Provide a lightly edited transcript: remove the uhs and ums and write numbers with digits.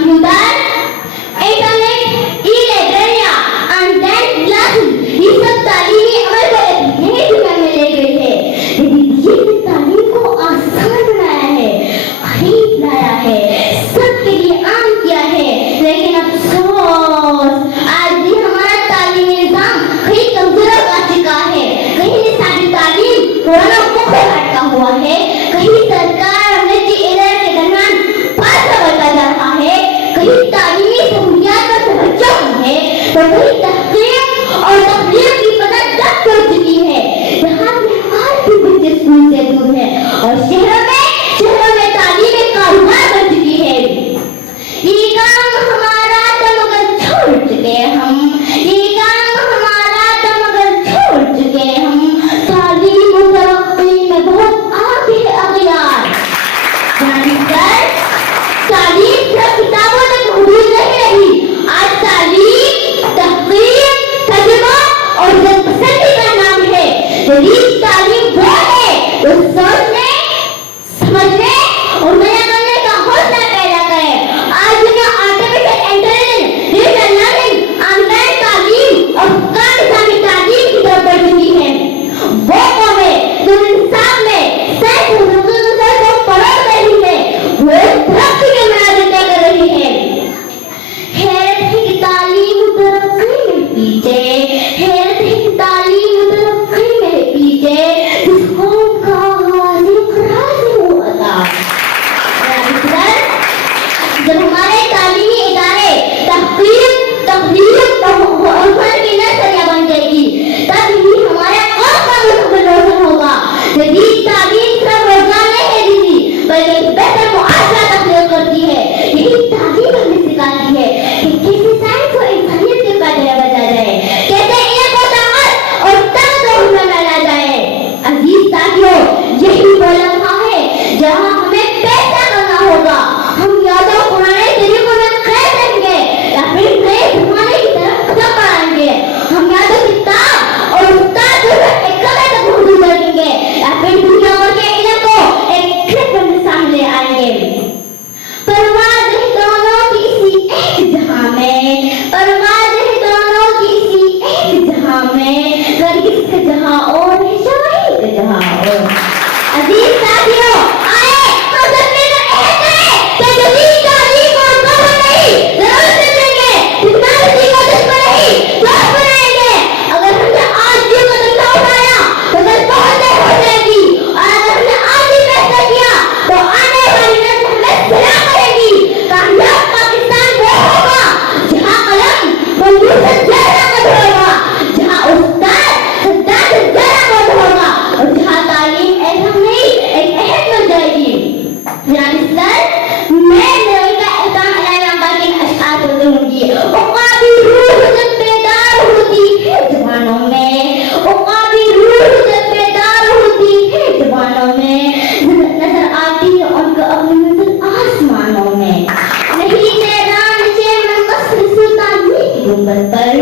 Computer, internet, ई-लाइब्रेरियां and then classes, ये सब तालीमी अमल को एक नई दुनिया में ले गई है। लेकिन ये तालीम को आसान बनाया है, खरीद लाया है, सबके लिए आम किया है। लेकिन अफसोस आज भी हमारा तालीमी निजाम कहीं कमजोर आ चुका है। कहीं निसाबी तालीम कोरोना मुक्त भटका हुआ है, कहीं सरकार और निजी इदारे के दरमियान फासला बढ़ता जा रहा है, कहीं तालीमी सहूलियात पर तवज्जो है, तो कहीं तहकीक और तकलीफ की पकड़ दब कर चुकी है। यहाँ पे आज भी बच्चे स्कूल से दूर है और शहरों में तालीम एक कारोबार बन चुकी है। ये काम हमारा तो मगर छोड़ चुके हम, ये काम हमारा तो मगर छोड़ चुके हम। तालीम और तरक्की में बहुत आगे है अगयार। जानकर तालीम सिर्फ किताबों तक महदूद नहीं रही, आज तालीम तहकीक तजुर्बा और जनपसंदी का नाम है। जदीद तालीम वो है जो सोचने समझने और नया करने का हौसला पैदा करे। आज दुनिया artificial intelligence, digital learning, online तालीम और कामयाबी तालीम की तरफ बढ़ चुकी है। वो कौमें जो इंसान में सैकड़ों रुकून को परोस रही है, वो तरक्की के मनाज़िल तय कर रही है। हैरत है कि तालीम तरक्की में पीछे, हैरत है कि तालीम तरक्की में पीछे जिस कौम का आगाज़ इक़रार से हुआ था। जब हमारे तालीमी इदारे तहकीक तकलीफ और फन की नर्सरियां बन जाएगी, तब ही हमारा कौम का मुस्तक़बिल रोशन होगा। जदीद तालीम सिर्फ रोजगार नहीं है दीदी, बल्कि बेहतर मुआशरा तख्लीक करती है। यही तालीम हमें सिखाती है कि कैसे साइंस और इंसानियत के पैदल बचा जाए, कैसे इल्म को ताकत और ताकत में डाला जाए। अजीज साथियों, यही वो लम्हा है जहाँ हमें पैसा करना होगा। हम या तो पुराने तरीकों में कैद रहेंगे या फिर नए जमाने की तरफ कदम बढ़ाएंगे। हम या तो किताब और उस्ताद जो है एक कदम तक महदूद रखेंगे या फिर दुनिया भर के इल्म को एक क्लिक में सामने आएंगे। परवाज़ है दोनों की इसी एक जहां में, परवाज़ है दोनों की इसी एक जहां में, गर्गिस का जहां और है शाहीद का जहां और। अजीज साथियों, आए हम सब मिलकर अहद करें कि जदीद तालीम को कब्र नहीं, जरूर देंगे। टेक्नोलॉजी को दुश्मन नहीं, दोस्त बनाएंगे। अगर हमने आज भी कदम न उठाया तो कल बहुत देर हो जाएगी, और अगर हमने आज ही फैसला किया तो आने वाली नस्ल हमें सलाम करेगी। कामयाब पाकिस्तान वो होगा जहाँ कलम बंदूक से ज्यादा कदर होगा, जहाँ उस्ताद सद्दाम से ज्यादा कदर होगा, और जहाँ तालीम एक हम नहीं एक अहद बन जाएगी। यानी सर, मैं नबी का एहसान अलैहिस्सलाम बाकी अशआर को दूंगी। उक़ाबी रूह जब बेदार होती है जवानों में, उक़ाबी रूह जब बेदार होती है जवानों में, नजर आती है उनको अपनी मंजिल आसमानों में। नहीं तेरा नीचे मैं मस्त सुल्तानी की गुंबद पर,